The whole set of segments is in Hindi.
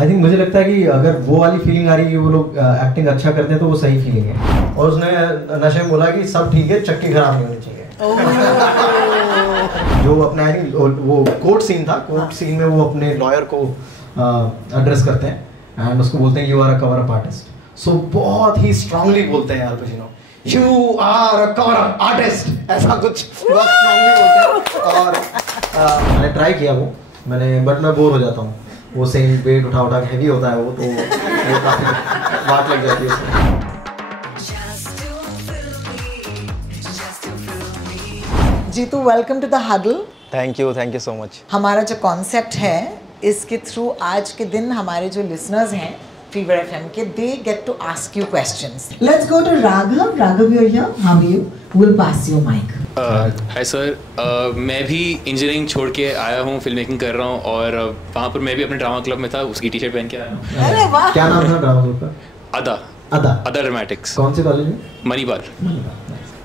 आई थिंक मुझे लगता है कि अगर वो वाली फीलिंग आ रही है कि वो लोग एक्टिंग अच्छा करते हैं तो वो सही फीलिंग है। और उसने नशे में बोला कि सब ठीक है, चक्की खराब नहीं होनी चाहिए। जो अपना आई थिंक वो कोर्ट सीन था, कोर्ट सीन में वो अपने लॉयर को एड्रेस करते हैं एंड उसको बोलते हैं you are a cover up artist. So बहुत ही स्ट्रांगली बोलते हैं Al Pacino, you are a cover up artist, ऐसा कुछ बहुत स्ट्रांगली बोलते हैं। और मैंने ट्राई किया वो, बट मैं बोर हो जाता हूँ। वो सेम वेट उठा उठा के हैवी होता है वो, तो वो काफी बात लग जाती है उसमें। Jitu, welcome to the huddle. Thank you so much. हमारा जो कॉन्सेप्ट है इसके थ्रू आज के दिन हमारे जो लिसनर्स हैं फीवर एफएम के, they get to ask you questions. Let's go to Raghav. Raghav, you are here, how are you? Will pass your mic. Hi sir, मैं भी इंजीनियरिंग छोड़ के आया हूँ, फिल्म मेकिंग कर रहा हूँ और वहाँ पर मैं भी अपने ड्रामा क्लब में था, उसकी टी शर्ट पहन के आया हूँ। अरे वाह, क्या नाम था ड्रामा क्लब का? अदा ड्रामेटिक्स। कौन से कॉलेज में? मणिपाल।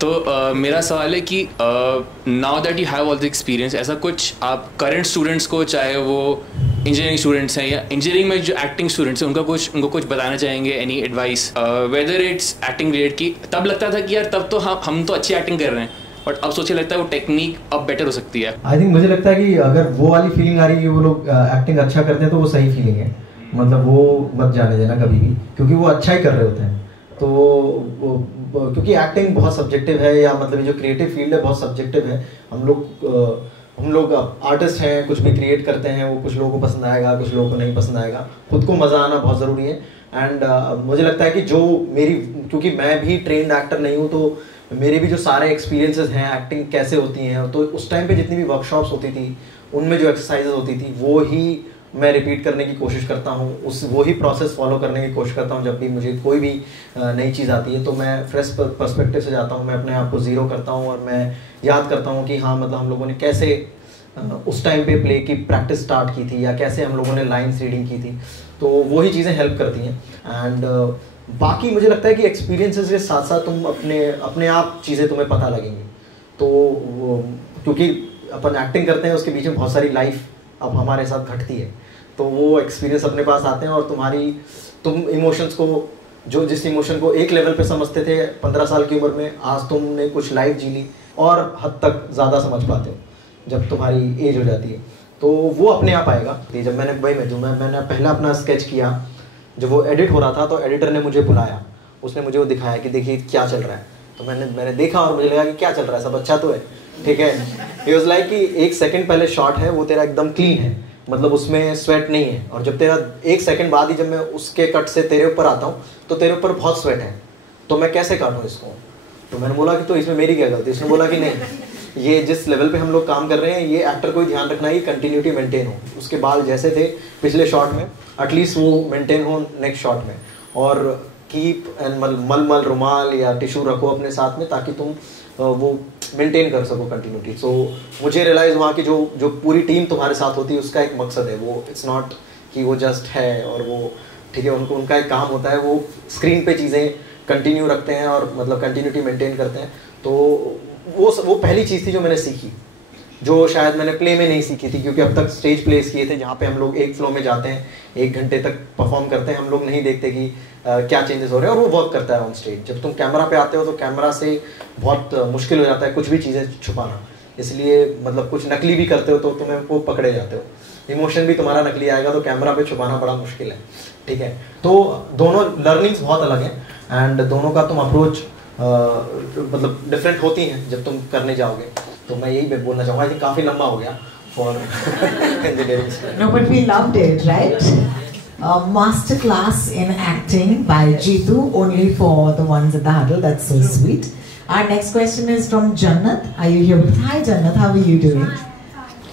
तो मेरा सवाल है कि now that you have all the experience, ऐसा कुछ आप करंट स्टूडेंट्स को, चाहे वो इंजीनियरिंग स्टूडेंट्स हैं या इंजीनियरिंग में जो एक्टिंग स्टूडेंट्स हैं, उनको कुछ बताना चाहेंगे? Any advice whether it's acting related? की तब लगता था कि यार तब तो हम तो अच्छी एक्टिंग कर रहे हैं, बट अब सोचे लगता है वो टेक्निक अब बेटर हो सकती है। आई थिंक मुझे लगता है कि अगर वो वाली फीलिंग आ रही है कि वो लोग एक्टिंग अच्छा करते हैं तो वो सही फीलिंग है। मतलब वो मत जाने देना कभी भी, क्योंकि वो अच्छा ही कर रहे होते हैं। तो क्योंकि एक्टिंग बहुत सब्जेक्टिव है, या मतलब ये जो क्रिएटिव फील्ड है बहुत सब्जेक्टिव है। हम लोग आर्टिस्ट हैं, कुछ भी क्रिएट करते हैं, वो कुछ लोगों को पसंद आएगा, कुछ लोगों को नहीं पसंद आएगा। खुद को मज़ा आना बहुत ज़रूरी है। एंड मुझे लगता है कि जो क्योंकि मैं भी ट्रेंड एक्टर नहीं हूँ, तो मेरे भी जो सारे एक्सपीरियंसेस हैं एक्टिंग कैसे होती हैं, तो उस टाइम पे जितनी भी वर्कशॉप्स होती थी, उनमें जो एक्सरसाइजेज होती थी वो ही मैं रिपीट करने की कोशिश करता हूँ, वो ही प्रोसेस फॉलो करने की कोशिश करता हूँ। जब भी मुझे कोई भी नई चीज़ आती है तो मैं फ्रेश पर्सपेक्टिव से जाता हूँ, मैं अपने आप को ज़ीरो करता हूँ और मैं याद करता हूँ कि हाँ, मतलब हम लोगों ने कैसे उस टाइम पे प्ले की प्रैक्टिस स्टार्ट की थी, या कैसे हम लोगों ने लाइन्स रीडिंग की थी। तो वही चीज़ें हेल्प करती हैं। एंड बाकी मुझे लगता है कि एक्सपीरियंसेस के साथ साथ तुम अपने आप चीज़ें तुम्हें पता लगेंगी। तो क्योंकि अपन एक्टिंग करते हैं, उसके बीच में बहुत सारी लाइफ अब हमारे साथ घटती है, तो वो एक्सपीरियंस अपने पास आते हैं और तुम इमोशंस को, जिस इमोशन को एक लेवल पे समझते थे 15 साल की उम्र में, आज तुमने कुछ लाइफ जी ली और हद तक ज़्यादा समझ पाते हो जब तुम्हारी एज हो जाती है। तो वो अपने आप आएगा। जब मैंने पहला अपना स्केच किया, जब वो एडिट हो रहा था, तो एडिटर ने मुझे बुलाया, उसने मुझे वो दिखाया कि देखिए क्या चल रहा है। तो मैंने देखा और मुझे लगा कि क्या चल रहा है, सब अच्छा तो है, ठीक है। ही वाज लाइक कि 1 सेकंड पहले शॉट है, वो तेरा एकदम क्लीन है, मतलब उसमें स्वेट नहीं है। और जब तेरा 1 सेकंड बाद ही जब मैं उसके कट से तेरे ऊपर आता हूँ, तो तेरे ऊपर बहुत स्वेट है, तो मैं कैसे काटूँ इसको? तो मैंने बोला कि तो इसमें मेरी क्या गलती? उसने बोला कि नहीं, ये जिस लेवल पे हम लोग काम कर रहे हैं, ये एक्टर को ही ध्यान रखना है कि कंटिन्यूटी मेंटेन हो। उसके बाल जैसे थे पिछले शॉट में, एटलीस्ट वो मेंटेन हो नेक्स्ट शॉट में। और कीप एंड मल रुमाल या टिश्यू रखो अपने साथ में, ताकि तुम वो मेंटेन कर सको कंटिन्यूटी। सो मुझे रियलाइज़ हुआ कि जो पूरी टीम तुम्हारे साथ होती है, उसका एक मकसद है। वो इट्स नॉट कि वो जस्ट है और वो ठीक है, उनका एक काम होता है, वो स्क्रीन पे चीज़ें कंटिन्यू रखते हैं और मतलब कंटिन्यूटी मेंटेन करते हैं। तो वो पहली चीज़ थी जो मैंने सीखी, जो शायद मैंने प्ले में नहीं सीखी थी, क्योंकि अब तक स्टेज प्लेस किए थे जहाँ पे हम लोग एक फ्लो में जाते हैं, 1 घंटे तक परफॉर्म करते हैं, हम लोग नहीं देखते कि क्या चेंजेस हो रहे हैं, और वो वर्क करता है ऑन स्टेज। जब तुम कैमरा पे आते हो तो कैमरा से बहुत मुश्किल हो जाता है कुछ भी चीज़ें छुपाना, इसलिए मतलब कुछ नकली भी करते हो तो तुम्हें वो पकड़े जाते हो। इमोशन भी तुम्हारा नकली आएगा, तो कैमरा पे छुपाना बड़ा मुश्किल है, ठीक है। तो दोनों लर्निंग्स बहुत अलग हैं, एंड दोनों का तुम अप्रोच मतलब डिफरेंट होती हैं जब तुम करने जाओगे। तो मैं यही बोलना चाहूँगा। आई थिंक काफ़ी लंबा हो गया for engineering. No, but we loved it, right? Master class in acting by Jeetu, only for the ones at the huddle. That's so sweet. Our next question is from Jannat. Are you here? Hi Jannat, how are you doing?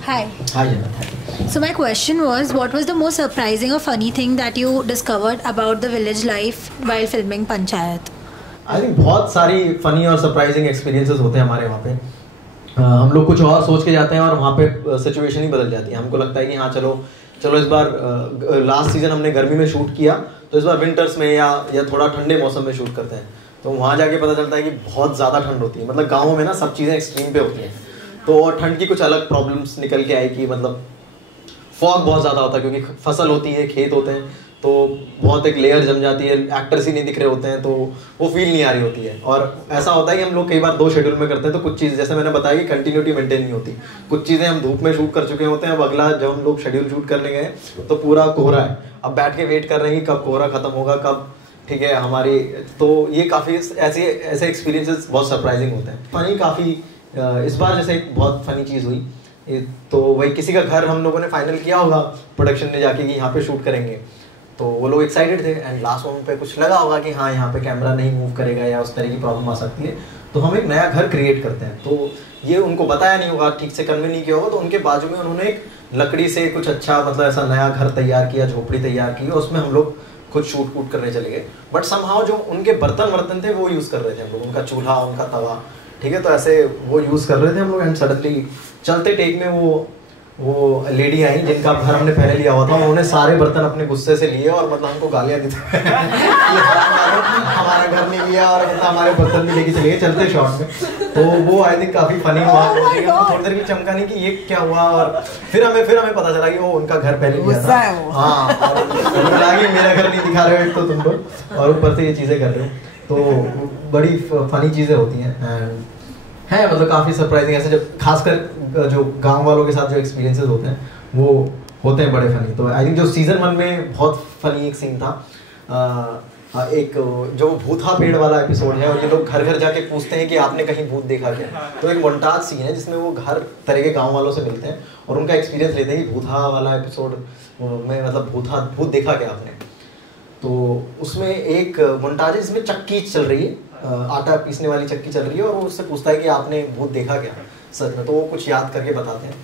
Hi. Hi Jannat. So my question was, what was the most surprising or funny thing that you discovered about the village life while filming Panchayat? I think बहुत सारी फनी और सरप्राइजिंग एक्सपीरियंसेस होते हैं हमारे वहाँ पे। हम लोग कुछ और सोच के जाते हैं और वहाँ पे सिचुएशन ही बदल जाती है। हमको लगता है कि हाँ चलो इस बार लास्ट सीजन हमने गर्मी में शूट किया, तो इस बार विंटर्स में या थोड़ा ठंडे मौसम में शूट करते हैं। तो वहाँ जाके पता चलता है कि बहुत ज़्यादा ठंड होती है। मतलब गाँव में ना सब चीज़ें एक्सट्रीम पे होती हैं, तो और ठंड की कुछ अलग प्रॉब्लम्स निकल के आई कि मतलब फॉग बहुत ज़्यादा होता है क्योंकि फसल होती है, खेत होते हैं, तो बहुत एक लेयर जम जाती है, एक्टर्स ही नहीं दिख रहे होते हैं, तो वो फील नहीं आ रही होती है। और ऐसा होता है कि हम लोग कई बार 2 शेड्यूल में करते हैं, तो कुछ चीज़ जैसे मैंने बताया कि कंटिन्यूटी मेंटेन नहीं होती। कुछ चीज़ें हम धूप में शूट कर चुके होते हैं, अब अगला जब हम लोग शेड्यूल शूट करने गए तो पूरा कोहरा है, अब बैठ के वेट कर रहे हैं कि कब कोहरा खत्म होगा, कब ठीक है हमारी। तो ये काफ़ी ऐसे एक्सपीरियंसेस बहुत सरप्राइजिंग होते हैं। फनी काफ़ी इस बार जैसे एक बहुत फनी चीज़ हुई, तो वही किसी का घर हम लोगों ने फाइनल किया होगा प्रोडक्शन ने जाके कि यहाँ पे शूट करेंगे, तो वो लोग एक्साइटेड थे एंड लास्ट मोमेंट पे कुछ लगा होगा कि हाँ यहाँ पे कैमरा नहीं मूव करेगा या उस तरह की प्रॉब्लम आ सकती है, तो हम एक नया घर क्रिएट करते हैं। तो ये उनको बताया नहीं होगा, ठीक से कन्वे नहीं किया होगा, तो उनके बाजू में उन्होंने एक लकड़ी से कुछ अच्छा मतलब ऐसा नया घर तैयार किया, झोपड़ी तैयार की, और उसमें हम लोग खुद शूट करने चले गए। बट समहाउ जो उनके बर्तन थे वो यूज़ कर रहे थे हम लोग, उनका चूल्हा, उनका तवा, ठीक है, तो ऐसे वो यूज़ कर रहे थे हम लोग। एंड सडनली चलते टेक में वो लेडी आई जिनका घर हमने पहले लिया हुआ था, उन्होंने सारे बर्तन अपने गुस्से से लिए और मतलब हमको गालियाँ दी हमारा घर नहीं लिया और मतलब हमारे बर्तन भी लेके चले गए चलते शॉट में। तो वो आई थिंक काफ़ी फनी हुआ, थोड़ी देर की चमका नहीं कि ये क्या हुआ, और फिर हमें पता चला कि वो उनका घर पहले लिया था। हाँ, और मेरा घर नहीं दिखा रहे हो एक तो तुम लोग, और ऊपर से ये चीज़ें कर रहे हो, तो बड़ी फनी चीज़ें होती हैं एंड है मतलब काफ़ी सरप्राइजिंग। ऐसे जब खासकर जो गांव वालों के साथ जो एक्सपीरियंसेस होते हैं वो होते हैं बड़े फनी। तो आई थिंक जो सीज़न 1 में बहुत फनी एक सीन था, एक जो भूथा पेड़ वाला एपिसोड है, और ये लोग घर घर जाके पूछते हैं कि आपने कहीं भूत देखा क्या। तो एक मोन्टाज सीन है जिसमें वो हर तरह के गाँव वालों से मिलते हैं और उनका एक्सपीरियंस लेते हैं कि भूथा वाला एपिसोड में मतलब भूत देखा क्या आपने। तो उसमें एक मोन्टाज है जिसमें चक्की चल रही है, आटा पीसने वाली चक्की चल रही है, और वो उससे पूछता है कि आपने भूत देखा क्या सच में, तो वो कुछ याद करके बताते हैं।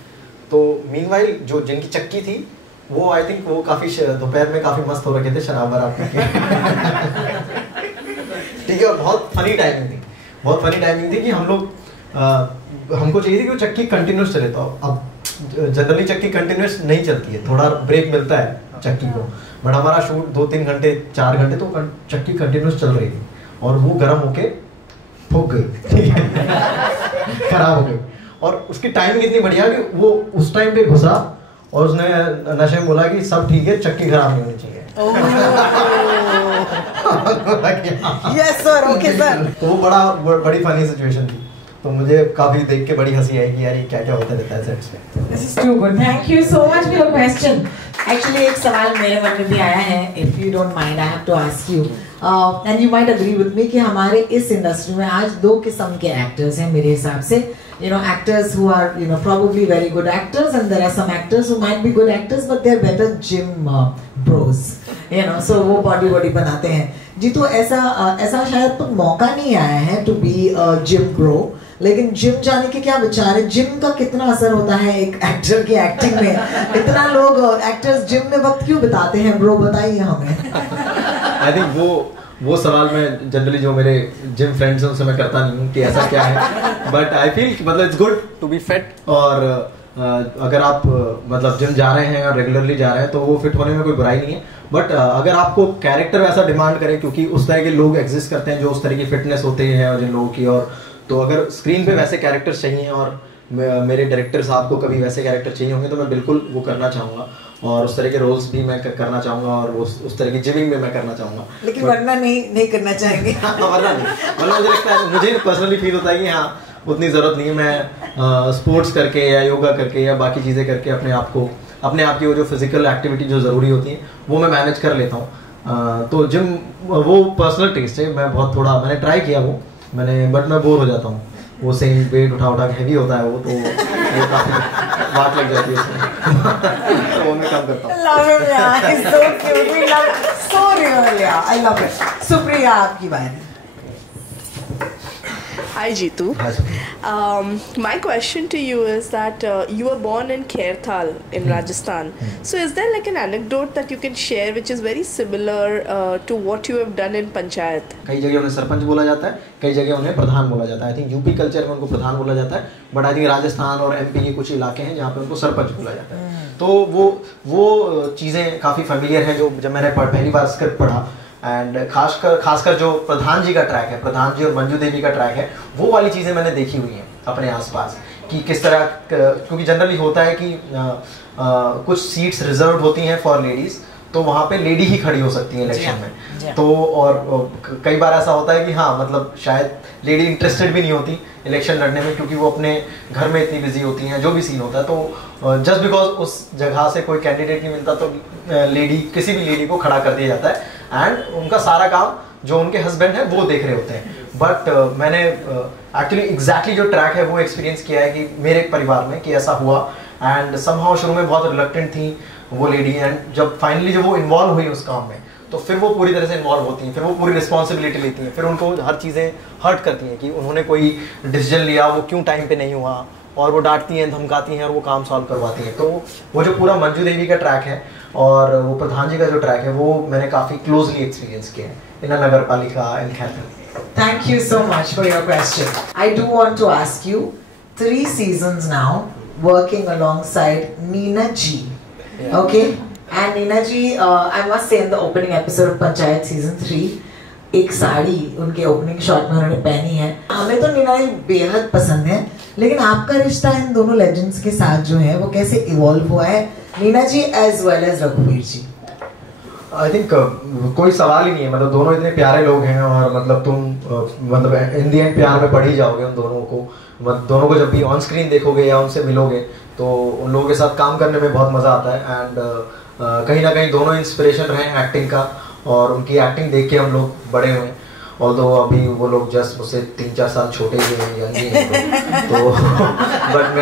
तो मीनवाइल जो जिनकी चक्की थी वो आई थिंक वो काफ़ी दोपहर में काफ़ी मस्त हो रखे थे, शराब वराब पी ठीक है, और बहुत फनी टाइमिंग थी कि हम लोग हमको चाहिए थी कि वो चक्की कंटिन्यूस चले। तो अब जनरली चक्की कंटिन्यूस नहीं चलती है, थोड़ा ब्रेक मिलता है चक्की को, बट हमारा शूट 2-3 घंटे 4 घंटे तो चक्की कंटिन्यूस चल रही थी और वो गर्म होके फूक गई, ठीक है खराब हो गई। और उसकी टाइमिंग इतनी बढ़िया कि वो उस टाइम पे घुसा और उसने नशे में बोला कि सब ठीक है, चक्की खराब नहीं होनी चाहिए। Yes sir, okay sir. तो वो बड़ी फनी सिचुएशन थी, तो मुझे काफी देख के बड़ी हंसी आई कि यार ये क्या होता रहता है सेट्स पे। This is too good. Thank you so much for your question. Actually एक सवाल मेरे मन में भी आया है, if you don't mind I have to ask you. And you might agree with me कि हमारे इस इंडस्ट्री में आज 2 किस्म के एक्टर्स हैं मेरे हिसाब से. You know, actors who are, you know, probably very good actors, and there are some actors who might be good actors, but they're better gym bros. You know, so वो body बनाते हैं. जी, तो ऐसा शायद तो मौका नहीं आया है to be a gym bro. लेकिन जिम जाने के क्या विचार है? जिम का कितना असर होता है एक एक्टर की एक्टिंग में? इतना लोग एक्टर्स जिम में वक्त क्यों बिताते हैं ब्रो, बताइए हमें। आई थिंक वो सवाल मैं जनरली जो मेरे जिम फ्रेंड्स हैं उनसे मैं करता नहीं हूँ कि ऐसा क्या है, बट आई फील मतलब it's good to be fit. और अगर आप मतलब जिम जा रहे हैं और रेगुलरली जा रहे हैं तो वो फिट होने में कोई बुराई नहीं है, बट अगर आपको कैरेक्टर वैसा डिमांड करे, क्योंकि उस तरह के लोग एग्जिस्ट करते हैं जो उस तरह की फिटनेस होते हैं और जिन लोगों की, और तो अगर स्क्रीन पे वैसे कैरेक्टर्स चाहिए और मेरे डायरेक्टर साहब को कभी वैसे कैरेक्टर चाहिए होंगे तो मैं बिल्कुल वो करना चाहूँगा, और उस तरह के रोल्स भी मैं करना चाहूँगा, और उस तरह की जिमिंग में मैं करना चाहूँगा। लेकिन वरना नहीं करना चाहेंगे। वरना नहीं, मतलब मुझे लगता है, मुझे पर्सनली फील होता है कि हाँ उतनी ज़रूरत नहीं है। मैं स्पोर्ट्स करके या योगा करके या बाकी चीज़ें करके अपने आप की वो जो फिजिकल एक्टिविटी जो ज़रूरी होती है वो मैं मैनेज कर लेता हूँ। तो जिम वो पर्सनल टेस्ट है, मैं बहुत थोड़ा मैंने ट्राई किया बट मैं बोर हो जाता हूँ, वो सेम वेट उठा के हैवी होता है वो, तो वो काफ़ी बात लग जाती है उसमें तो वो मैं काम करता हूँ। Love him, yeah. He's so cute. We love it. So real, yeah. I love it. Supriya, आपकी बारी। Hi Jeetu. My question to you is that you were born in Khairthal in Rajasthan. So is there like an anecdote that you can share which is very similar to what you have done in Panchayat? कई जगह उन्हें सरपंच बोला जाता है, कई जगह उन्हें प्रधान बोला जाता है। आई थिंक यूपी कल्चर में उनको प्रधान बोला जाता है, बट आई थिंक राजस्थान और एमपी के कुछ इलाके हैं जहाँ पे उनको सरपंच बोला जाता है। तो वो चीज़ें काफ़ी फेमिलियर हैं जो जब मैंने पहली बार स्क्रिप्ट पढ़ा, एंड खासकर जो प्रधान जी का ट्रैक है, प्रधान जी और मंजू देवी का ट्रैक है, वो वाली चीज़ें मैंने देखी हुई हैं अपने आसपास कि किस तरह क्योंकि जनरली होता है कि कुछ सीट्स रिजर्व होती हैं फॉर लेडीज़, तो वहाँ पे लेडी ही खड़ी हो सकती है इलेक्शन में। तो और कई बार ऐसा होता है कि हाँ मतलब शायद लेडी इंटरेस्टेड भी नहीं होती इलेक्शन लड़ने में, क्योंकि वो अपने घर में इतनी बिजी होती हैं, जो भी सीन होता है। तो जस्ट बिकॉज उस जगह से कोई कैंडिडेट नहीं मिलता तो किसी भी लेडी को खड़ा कर दिया जाता है, एंड उनका सारा काम जो उनके हस्बैंड है वो देख रहे होते हैं। बट मैंने एक्चुअली एग्जैक्टली जो ट्रैक है वो एक्सपीरियंस किया है कि मेरे परिवार में कि ऐसा हुआ, एंड समहाउ शुरू में बहुत रिलक्टेंट थी वो लेडी, एंड जब फाइनली जब वो इन्वॉल्व हुई उस काम में तो फिर वो पूरी तरह से इन्वॉल्व होती हैं, फिर वो पूरी रिस्पॉन्सिबिलिटी लेती हैं, फिर उनको हर चीज़ें हर्ट करती हैं कि उन्होंने कोई डिसीजन लिया वो क्यों टाइम पे नहीं हुआ, और वो डांटती हैं, धमकाती हैं और वो काम सॉल्व करवाती हैं। तो वो जो पूरा मंजू देवी का ट्रैक है और वो प्रधान जी का जो ट्रैक है वो मैंने काफ़ी क्लोजली एक्सपीरियंस किया है इन नगर पालिका इन Khairthal. Thank you so much for your question. I do want to ask you, 3 seasons now working alongside Neena Ji. Yeah. Okay? And Neena Ji, I must say in the opening episode of Panchayat season 3, एक साड़ी उनके ओपनिंग शॉट में उन्होंने पहनी है। हमें तो नीना जी बेहद पसंद है, लेकिन आपका रिश्ता इन दोनों लेजेंड्स के साथ जो है वो कैसे इवॉल्व हुआ है, नीना जी एज वेल एज रघुवीर जी? आई थिंक कोई सवाल ही नहीं है, मतलब दोनों इतने प्यारे लोग हैं और मतलब तुम मतलब इन दी एंड प्यार में पड़ ही जाओगे उन दोनों को। दोनों को जब भी ऑन स्क्रीन देखोगे या उनसे मिलोगे तो उन लोगों के साथ काम करने में बहुत मज़ा आता है, एंड कहीं ना कहीं दोनों इंस्पिरेशन रहे हैं एक्टिंग का, और उनकी एक्टिंग देख के हम लोग बड़े हुए। ऑल्दो अभी वो लोग जस्ट मुझसे 3-4 साल छोटे ही हैं, यंग ही हैं, तो बट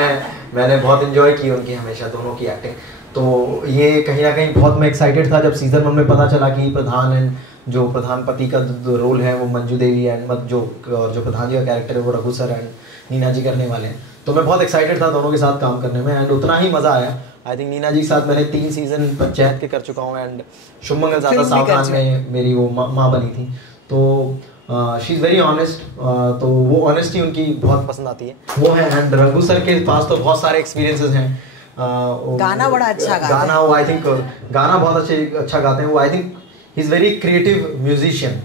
मैंने बहुत इन्जॉय की उनकी हमेशा दोनों की एक्टिंग। तो ये कहीं ना कहीं बहुत मैं एक्साइटेड था जब सीजन 1 में पता चला कि प्रधान एंड जो प्रधान पति का रोल है वो मंजू देवी एंड जो प्रधान जी का कैरेक्टर है वो रघु सर एंड नीना जी करने वाले हैं। तो मैं बहुत एक्साइटेड था दोनों के साथ काम करने में, एंड उतना ही मज़ा आया। आई थिंक नीना जी के साथ मैंने 3 सीजन पंचायत के कर चुका हूँ, एंड शुभमंगल ज़्यादा सावधान में मेरी वो माँ बनी थी। तो शी इज़ वेरी ऑनेस्ट, तो वो ऑनेस्टी उनकी बहुत पसंद आती है वो है। एंड रघु सर के पास तो बहुत सारे एक्सपीरियंसेस हैं। गाना बड़ा अच्छा गाते गाना वो आई थिंक गाना बहुत अच्छा गाते हैं वो। I think he is very creative musician,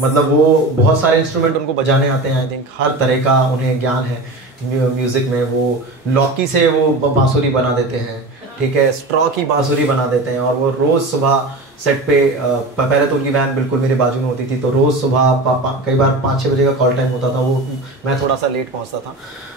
मतलब वो बहुत सारे इंस्ट्रूमेंट उनको बजाने आते हैं। आई थिंक हर तरह का उन्हें ज्ञान है म्यूज़िक में। वो लौकी से वो बांसुरी बना देते हैं, ठीक है, स्ट्रॉ की बांसुरी बना देते हैं, और वो रोज़ सुबह सेट पे पहले तो उनकी वैन बिल्कुल मेरे बाजू में होती थी, तो रोज़ सुबह कई बार 5-6 बजे का कॉल टाइम होता था, वो मैं थोड़ा सा लेट पहुंचता था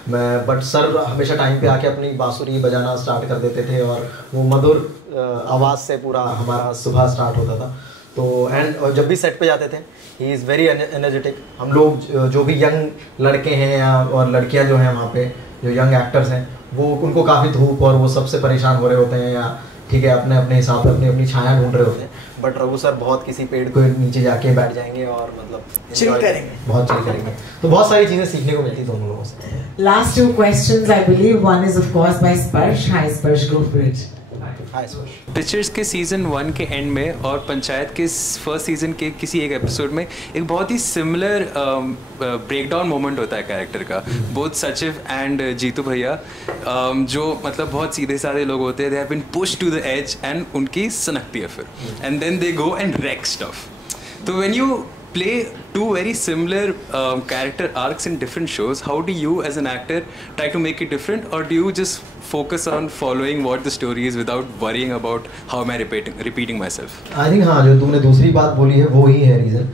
मैं, बट सर हमेशा टाइम पे आके अपनी बांसुरी बजाना स्टार्ट कर देते थे, और वो मधुर आवाज़ से पूरा हमारा सुबह स्टार्ट होता था। तो एंड जब भी सेट पे जाते थे ही इज़ वेरी एनर्जेटिक। हम लोग जो भी यंग लड़के हैं या और लड़कियां जो हैं वहाँ पे जो यंग एक्टर्स हैं वो उनको काफ़ी धूप और वो सबसे परेशान हो रहे होते हैं, या ठीक है अपने अपने हिसाब से अपनी अपनी छाया ढूंढ रहे होते हैं, बट रघु सर बहुत किसी पेड़ को नीचे जाके बैठ जाएंगे और मतलब चिल करेंगे, बहुत चिल करेंगे। तो बहुत सारी चीज़ें सीखने को मिलती दोनों लोगों से। Last 2 questions, I believe one is of course by Sparsh. Hi Sparsh, go for it. हाय स्पर्श। पिक्चर्स के सीज़न 1 के एंड में और पंचायत के फर्स्ट सीज़न के किसी एक एपिसोड में एक बहुत ही सिमिलर ब्रेकडाउन मोमेंट होता है कैरेक्टर का। बोथ सचिव एंड जीतू भैया जो मतलब बहुत सीधे साधे लोग होते हैं, they have been pushed to the edge and उनकी सनकती है फिर, and then they go and wreck stuff. तो when you play 2 very similar character arcs in different shows, how do you as an actor try to make it different, or do you just focus on following what the story is without worrying about how am I repeating myself? I think हाँ, जो तुमने दूसरी बात बोली है वो ही है रीज़न।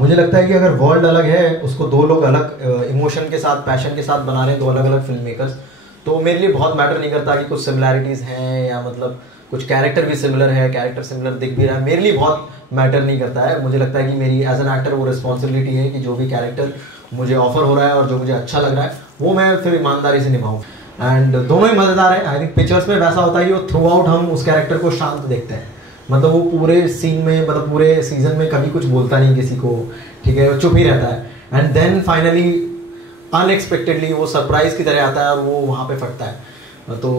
मुझे लगता है कि अगर वर्ल्ड अलग है, उसको 2 लोग अलग इमोशन के साथ पैशन के साथ बना रहे हैं, 2 अलग अलग फिल्म मेकर्स, तो मेरे लिए बहुत मैटर नहीं करता कि कुछ सिमिलैरिटीज़ हैं या मतलब कुछ कैरेक्टर भी सिमिलर है, कैरेक्टर सिमिलर दिख भी रहा है, मेरे लिए बहुत मैटर नहीं करता है। मुझे लगता है कि मेरी एज एन एक्टर वो रिस्पॉन्सिबिलिटी है कि जो भी कैरेक्टर मुझे ऑफर हो रहा है और जो मुझे अच्छा लग रहा है वो मैं फिर ईमानदारी से निभाऊँ। एंड दोनों ही मज़ेदार हैं। आई थिंक पिक्चर्स में वैसा होता है कि वो थ्रू आउट हम उस कैरेक्टर को शांत देखते हैं, मतलब वो पूरे सीन में मतलब पूरे सीजन में कभी कुछ बोलता नहीं किसी को, ठीक है, चुप ही रहता है, एंड देन फाइनली अनएक्सपेक्टेडली वो सरप्राइज की तरह आता है और वो वहाँ पे फटता है। तो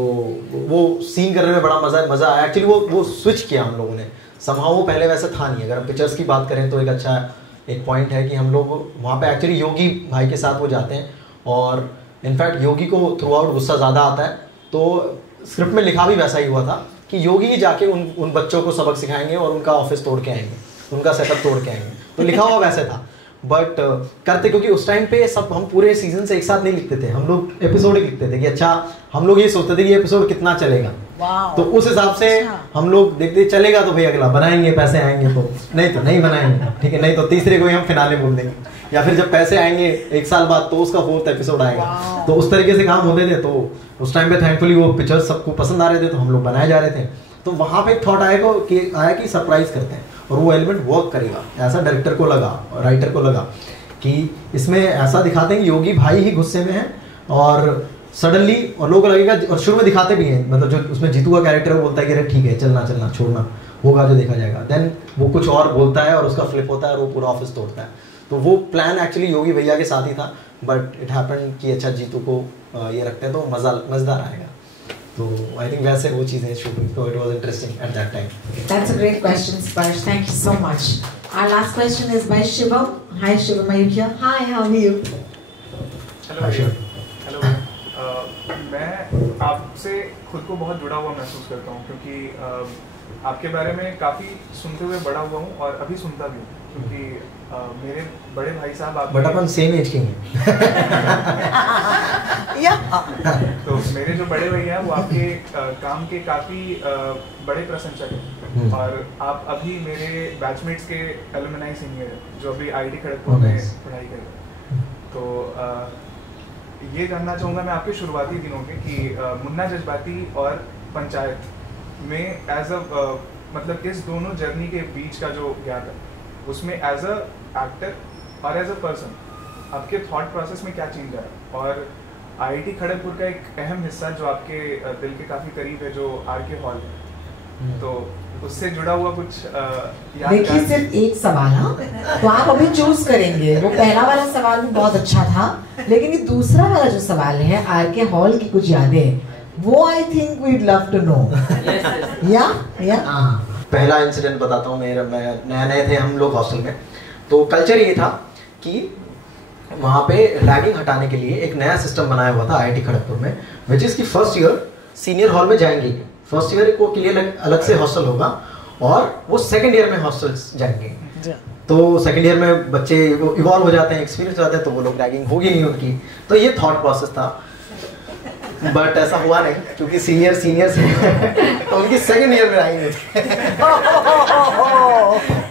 वो सीन करने में बड़ा मज़ा आया। एक्चुअली वो स्विच किया हम लोगों ने, समहाउ वो पहले वैसे था नहीं। अगर हम पिक्चर्स की बात करें तो एक पॉइंट है कि हम लोग वहाँ पे एक्चुअली योगी भाई के साथ वो जाते हैं, और इनफैक्ट योगी को थ्रू आउट गुस्सा ज़्यादा आता है, तो स्क्रिप्ट में लिखा भी वैसा ही हुआ था कि योगी ही जाके उन बच्चों को सबक सिखाएंगे और उनका ऑफिस तोड़ के आएंगे, उनका सेटअप तोड़ के आएंगे, तो लिखा हुआ वैसे था। बट करते, क्योंकि उस टाइम पे सब हम पूरे सीजन से एक साथ नहीं लिखते थे, हम लोग एपिसोडिक लिखते थे कि अच्छा हम लोग ये सोचते थे कि एपिसोड कितना चलेगा, तो उस हिसाब से हम लोग देखते चलेगा तो भाई अगला बनाएंगे, पैसे आएंगे तो, नहीं तो नहीं बनाएंगे, ठीक है, नहीं तो तीसरे को ही हम फिनाले बोल देंगे, या फिर जब पैसे आएंगे एक साल बाद तो उसका 4th एपिसोड आएगा। तो उस तरीके से काम होते थे। तो उस टाइम पे थैंकफुली वो पिक्चर्स सबको पसंद आ रहे थे, तो हम लोग बनाए जा रहे थे। तो वहाँ पे एक थॉट आया कि सरप्राइज करते हैं और वो एलिमेंट वर्क करेगा। ऐसा डायरेक्टर को लगा, राइटर को लगा कि इसमें ऐसा दिखाते हैं कि योगी भाई ही गुस्से में है और सडनली, और लोगों को लगेगा, और शुरू में दिखाते भी हैं, मतलब जो उसमें जीतू का कैरेक्टर बोलता है कि अरे ठीक है चलना छोड़ना, होगा जो देखा जाएगा। देन वो कुछ और बोलता है और उसका फ्लिप होता है और वो पूरा ऑफिस तोड़ता है। तो वो प्लान एक्चुअली योगी भैया के साथ ही था, बट इट हैपन कि अच्छा जीतू को ये रखते हैं तो मज़ेदार आएगा। तो आई थिंक वैसे वो चीज़ें शूटिंग, तो it was interesting at that time. That's a great question, Sparsh. Thank you so much. Our last question is by Shivam. Hi Shivam, are you here? Hi, how are you? Hello. Hello. मैं आपसे खुद को बहुत जुड़ा हुआ महसूस करता हूँ, क्योंकि आपके बारे में काफ़ी सुनते हुए बड़ा हुआ हूँ और अभी सुनता भी हूँ, क्योंकि मेरे बड़े भाई साहब आप, बट अपन सेम एज के हैं। तो मेरे जो बड़े भैया हैं वो आपके काम के काफ़ी बड़े प्रशंसक हैं, और आप अभी मेरे बैचमेट्स के एलुमनाई सीनियर हैं जो अभी आईआईटी खड़गपुर में पढ़ाई कर रहे हैं। तो ये जानना चाहूँगा मैं आपके शुरुआती दिनों के कि मुन्ना जज्बाती और पंचायत में एज अ मतलब इस दोनों जर्नी के बीच का जो गैप है, उसमें एज अ एक्टर और एज अ पर्सन आपके थॉट प्रोसेस में क्या चेंज आया, और आईआईटी खड़गपुर का एक अहम हिस्सा जो आपके दिल के काफ़ी करीब है, जो आरके हॉल है, तो उससे जुड़ा हुआ कुछ देखिए सिर्फ एक सवाल, हाँ, तो आप अभी चूज करेंगे। वो पहला वाला सवाल भी बहुत अच्छा था, लेकिन ये दूसरा वाला जो सवाल है आरके हॉल की कुछ यादें, वो I think we'd love to know. या पहला इंसिडेंट बताता हूँ। मैं नए थे हम लोग हॉस्टल में, तो कल्चर ये था कि वहाँ पे रैगिंग हटाने के लिए एक नया सिस्टम बनाया हुआ था आईआईटी खड़गपुर में, विच इज़ की फर्स्ट ईयर सीनियर हॉल में जाएंगे, फर्स्ट ईयर को के लिए अलग से हॉस्टल होगा, और वो सेकंड ईयर में हॉस्टल जाएंगे। तो सेकंड ईयर में बच्चे इवॉल्व हो जाते हैं, एक्सपीरियंस हो जाते हैं, तो वो लोग रैगिंग होगी नहीं उनकी। तो ये थॉट प्रोसेस था, बट ऐसा हुआ नहीं, क्योंकि सीनियर से तो उनकी सेकंड ईयर में रैगिंग होती है।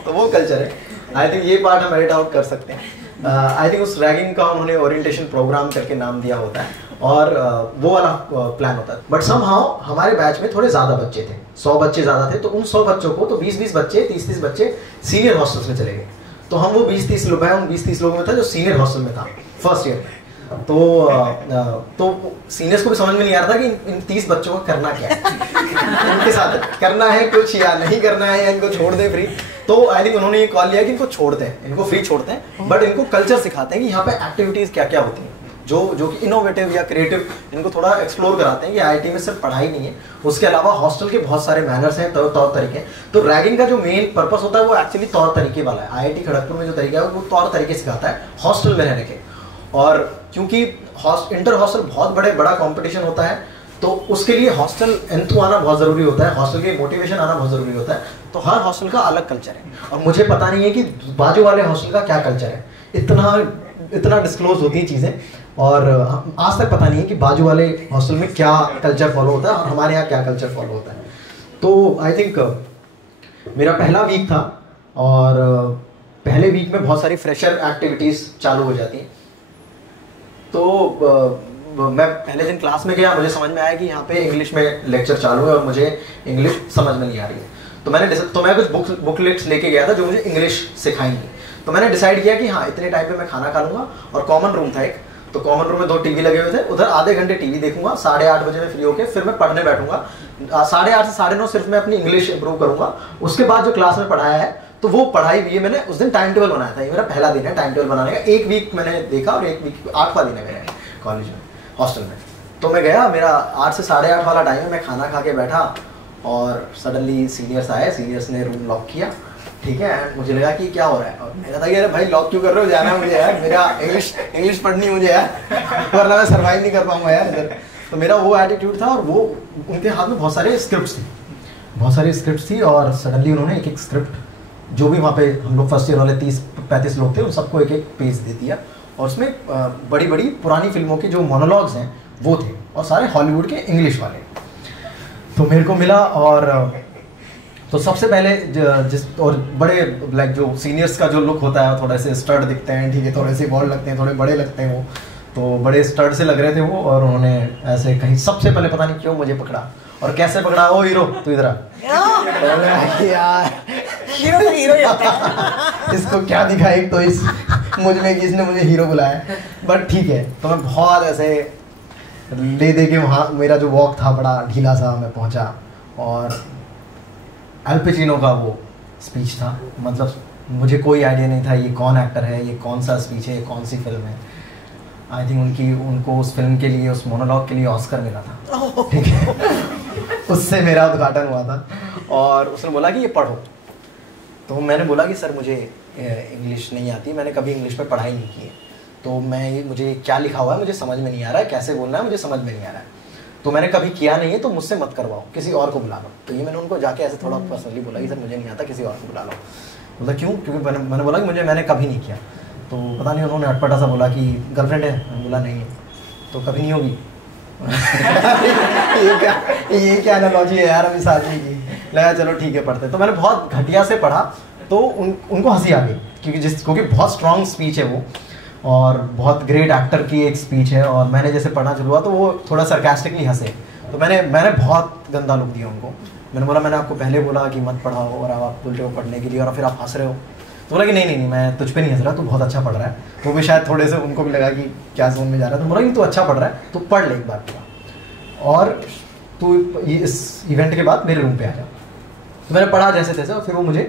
तो वो कल्चर है। आई थिंक ये पार्ट हम एडिट आउट कर सकते हैं। आई थिंक उस रैगिंग का उन्होंने ओरिएंटेशन प्रोग्राम करके नाम दिया होता है, और वो वाला प्लान होता है। बट समहाउ हमारे बैच में थोड़े ज़्यादा बच्चे थे, 100 बच्चे ज़्यादा थे, तो उन 100 बच्चों को तो 20-20 बच्चे, 30-30 बच्चे सीनियर हॉस्टल्स में चले गए। तो हम वो 20-30 लोग हैं, उन 20-30 लोगों में था जो सीनियर हॉस्टल में था फर्स्ट ईयर में। तो सीनियर्स को भी समझ में नहीं आ रहा था कि इन 30 बच्चों को करना क्या है, उनके साथ करना है कुछ या नहीं करना है, या इनको छोड़ दें फ्री। तो आई थिंक उन्होंने ये कॉल लिया कि इनको छोड़ते हैं, इनको फ्री छोड़ते हैं, बट इनको कल्चर सिखाते हैं कि यहाँ पे एक्टिविटीज़ क्या क्या होती हैं, जो कि इनोवेटिव या क्रिएटिव, इनको थोड़ा एक्सप्लोर कराते हैं कि आईआईटी में सिर्फ पढ़ाई नहीं है, उसके अलावा हॉस्टल के बहुत सारे मैनर्स हैं, तौर तरीके। तो रैगिंग का जो मेन पर्पस होता है वो एक्चुअली तौर तरीके वाला है। आईआईटी खड़गपुर में जो तरीका है वो तौर तरीके सिखाता है हॉस्टल में रहने के, और क्योंकि इंटर हॉस्टल बहुत बड़ा कंपटीशन होता है, तो उसके लिए हॉस्टल एंथू आना बहुत ज़रूरी होता है, हॉस्टल के मोटिवेशन आना बहुत ज़रूरी होता है। तो हर हॉस्टल का अलग कल्चर है, और मुझे पता नहीं है कि बाजू वाले हॉस्टल का क्या कल्चर है। इतना डिस्क्लोज होती हैं चीज़ें, और आज तक पता नहीं है कि बाजू वाले हॉस्टल में क्या कल्चर फॉलो होता है और हमारे यहाँ क्या कल्चर फॉलो होता है। तो आई थिंक मेरा पहला वीक था, और पहले वीक में बहुत सारी फ्रेशर एक्टिविटीज़ चालू हो जाती हैं। तो मैं पहले दिन क्लास में गया, मुझे समझ में आया कि यहाँ पे इंग्लिश में लेक्चर चालू है और मुझे इंग्लिश समझ में नहीं आ रही है। तो मैं कुछ बुकलेट्स लेके गया था जो मुझे इंग्लिश सिखाएंगी। तो मैंने डिसाइड किया कि हाँ इतने टाइम पे मैं खाना खा लूँगा, और कॉमन रूम था एक, तो कॉमन रूम में 2 टीवी लगे हुए थे, उधर आधे घंटे टीवी देखूंगा, 8:30 बजे में फ्री होके फिर मैं पढ़ने बैठूंगा। 8:30 से 9:30 सिर्फ मैं अपनी इंग्लिश इंप्रूव करूंगा। उसके बाद जो क्लास में पढ़ाया है तो वो पढ़ाई भी है। मैंने उस दिन टाइम टेबल बनाया था, ये मेरा पहला दिन है टाइम टेबल बनाने का। 1 वीक मैंने देखा, और 1 वीक 8वां दिन है मेरे कॉलेज में, हॉस्टल में। तो मैं गया, मेरा 8 से 8:30 वाला टाइम है, मैं खाना खा के बैठा, और सडनली सीनियर्स आए, सीनियर्स ने रूम लॉक किया, ठीक है। मुझे लगा कि क्या हो रहा है, और मैंने कहा यार भाई लॉक क्यों कर रहे हो, जाना है मुझे यार, मेरा इंग्लिश पढ़नी मुझे यार, वरना मैं सर्वाइव नहीं कर पाऊंगा यार इधर। तो मेरा वो एटीट्यूड था, और वो उनके हाथ में बहुत सारे स्क्रिप्ट्स थी, और सडनली उन्होंने एक स्क्रिप्ट जो भी वहाँ पे हम लोग फर्स्ट ईयर वाले 30-35 लोग थे, उन सबको एक एक पेज दे दिया और उसमें बड़ी बड़ी पुरानी फिल्मों के जो मोनोलॉग्स हैं वो थे और सारे हॉलीवुड के इंग्लिश वाले। तो मेरे को मिला और तो सबसे पहले जिस और बड़े लाइक जो सीनियर्स का जो लुक होता है, थोड़े से स्टड दिखते हैं, ठीक है, थोड़े से बॉल लगते हैं, थोड़े बड़े लगते हैं वो, तो बड़े स्टड से लग रहे थे वो। और उन्होंने ऐसे कहीं सबसे पहले पता नहीं क्यों मुझे पकड़ा और कैसे पकड़ा, ओ हीरो तू इधर आ। यार हीरो इसको क्या दिखा, एक तो इस मुझ में कि इसने मुझे हीरो बुलाया, बट ठीक है। तो मैं बहुत ऐसे ले दे के वहाँ मेरा जो वॉक था बड़ा ढीला सा, मैं पहुँचा और अल पचिनो का वो स्पीच था। मतलब मुझे कोई आइडिया नहीं था ये कौन एक्टर है, ये कौन सा स्पीच है, ये कौन सी फिल्म है। आई थिंक उनको उस फिल्म के लिए, उस मोनोलॉग के लिए ऑस्कर मिला था, ठीक है। उससे मेरा उद्घाटन हुआ था और उसने बोला कि ये पढ़ो। तो मैंने बोला कि सर मुझे इंग्लिश नहीं आती, मैंने कभी इंग्लिश में पढ़ाई नहीं की है, तो मुझे क्या लिखा हुआ है मुझे समझ में नहीं आ रहा है, कैसे बोलना है मुझे समझ में नहीं आ रहा है, तो मैंने कभी किया नहीं है, तो मुझसे मत करवाओ, किसी और को बुला लो। तो ये मैंने उनको जाके ऐसे थोड़ा पर्सनली बोला कि सर मुझे नहीं आता, किसी और को बुला लो। बोला क्यों? क्योंकि मैंने बोला कि मैंने कभी नहीं किया। तो पता नहीं उन्होंने अटपटा सा बोला कि गर्लफ्रेंड है, मैंने बोला नहीं है, तो कभी नहीं होगी। ये क्या एनालॉजी है यार अभी शादी की। लगा चलो ठीक है पढ़ते। तो मैंने बहुत घटिया से पढ़ा, तो उनको हंसी आ गई क्योंकि बहुत स्ट्रॉन्ग स्पीच है वो और बहुत ग्रेट एक्टर की एक स्पीच है। और मैंने जैसे पढ़ना शुरू हुआ तो वो थोड़ा सरकास्टिकली हंसे, तो मैंने बहुत गंदा लुक दिया उनको। मैंने बोला मैंने आपको पहले बोला कि मत पढ़ाओ और आप बोल रहे हो पढ़ने के लिए और फिर आप हंस रहे हो। तो बोला कि नहीं मैं तुझ पे नहीं हंस रहा, तू बहुत अच्छा पढ़ रहा है। वो भी शायद थोड़े से उनको भी लगा कि क्या जोन में जा रहा है। तो बोला कि तू अच्छा पढ़ रहा है, तू पढ़ ले एक बार पूरा और तू इस इवेंट के बाद मेरे रूम पे आ जा। तो मैंने पढ़ा जैसे तैसे और फिर वो मुझे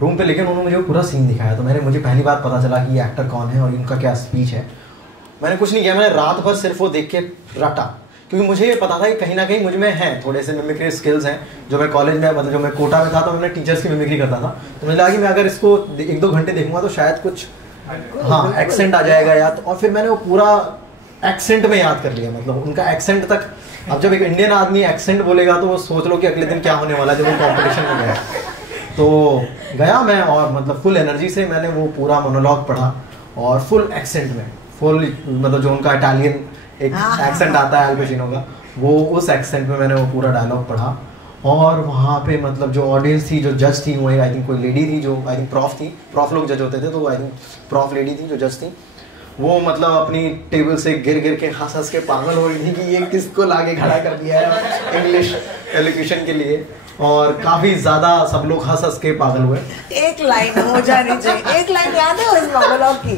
रूम पे लेके उन्होंने मुझे पूरा सीन दिखाया। तो मुझे पहली बार पता चला कि ये एक्टर कौन है और इनका क्या स्पीच है। मैंने कुछ नहीं किया, मैंने रात भर सिर्फ वो देख के रटा, क्योंकि मुझे ये पता था कि कहीं ना कहीं मुझ में है थोड़े से मिमिक्री स्किल्स हैं। जो मैं कॉलेज में मतलब जो मैं कोटा में था तो मैं टीचर्स की मिमिक्री करता था। तो मुझे लगा कि मैं अगर इसको 1-2 घंटे देखूंगा तो शायद कुछ एक्सेंट आ जाएगा या तो। और फिर मैंने वो पूरा एक्सेंट में याद कर लिया, मतलब उनका एक्सेंट तक। अब जब एक इंडियन आदमी एक्सेंट बोलेगा तो वो सोच लो कि अगले दिन क्या होने वाला है जब वो कॉम्पिटिशन में गया। तो गया मैं और मतलब फुल एनर्जी से मैंने वो पूरा मोनोलॉग पढ़ा और फुल एक्सेंट में, फुल मतलब जो उनका इटालियन एक एक्सेंट आता है अल पचिनो का, वो उस एक्सेंट में मैंने वो पूरा डायलॉग पढ़ा। और वहाँ पे मतलब जो ऑडियंस थी, जो जज थी, वो आई थिंक कोई लेडी थी जो आई थिंक प्रॉफ थी, प्रॉफ लोग जज होते थे, तो आई थिंक प्रॉफ लेडी थी जो जज थी। वो मतलब अपनी टेबल से गिर के हंस के पागल हो रही थी कि ये किसको लाके खड़ा कर दिया है इंग्लिश एलोक्यूशन के लिए। और काफी ज्यादा सब लोग हंस के पागल हुए। एक लाइन हो जानी चाहिए, एक लाइन याद है उस मोनोलॉग की?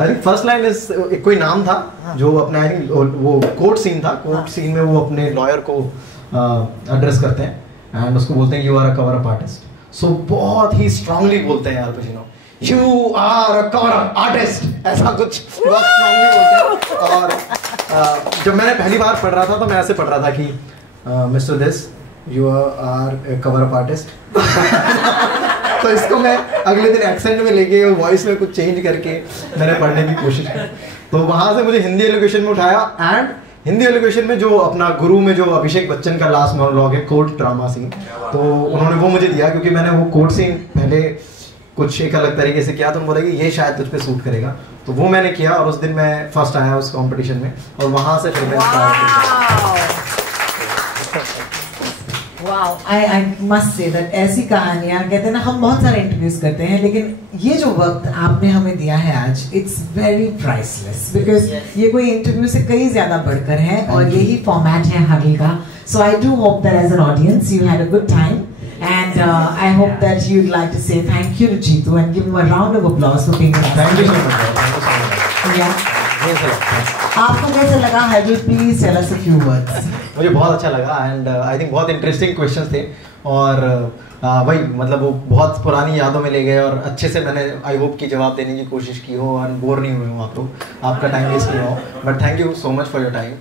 I think first line is कोई नाम था जो अपने आई थिंक वो कोर्ट सीन था, कोर्ट सीन में वो अपने लॉयर को एड्रेस करते हैं एंड उसको बोलते हैं you are a cover up artist. So बहुत ही स्ट्रांगली बोलते हैं Al Pacino, you are a cover up artist, ऐसा कुछ बहुत स्ट्रांगली बोलते हैं। और जब मैंने पहली बार पढ़ रहा था तो मैं ऐसे पढ़ रहा था कि mister this you are a cover up artist. तो इसको मैं अगले दिन एक्सेंट में लेके वॉइस में कुछ चेंज करके मैंने पढ़ने की कोशिश की। तो वहाँ से मुझे हिंदी एलोकेशन में उठाया एंड हिंदी एलोकेशन में जो अपना गुरु में जो अभिषेक बच्चन का लास्ट मोनोलॉग है कोर्ट ड्रामा सीन, तो उन्होंने वो मुझे दिया क्योंकि मैंने वो कोर्ट सीन पहले कुछ एक अलग तरीके से किया। तो बोला कि ये शायद तुझ पे सूट करेगा, तो वो मैंने किया और उस दिन मैं फर्स्ट आया उस कंपटीशन में और वहाँ से फिर मैं Wow, I must say that ऐसी कहानियाँ कहते हैं ना, हम बहुत सारे इंटरव्यूज करते हैं लेकिन ये जो वक्त आपने हमें दिया है आज, it's very priceless because ये कोई इंटरव्यू से कई ज़्यादा बढ़कर है और यही फॉर्मेट है हडल का। So I do hope that as an audience you had a good time and I hope that you'd like to say thank you to Jeetu and give him a round of applause for being with us. Thank you so much. Yeah. आपको कैसे लगा huddle? Please tell us a few words. मुझे बहुत अच्छा लगा एंड आई थिंक बहुत इंटरेस्टिंग क्वेश्चंस थे और वही मतलब वो बहुत पुरानी यादों में ले गए और अच्छे से मैंने आई होप कि जवाब देने की कोशिश की हो और बोर नहीं हुए हो आप लोग, आपका टाइम वेस्ट नहीं हो। But thank you so much for your time.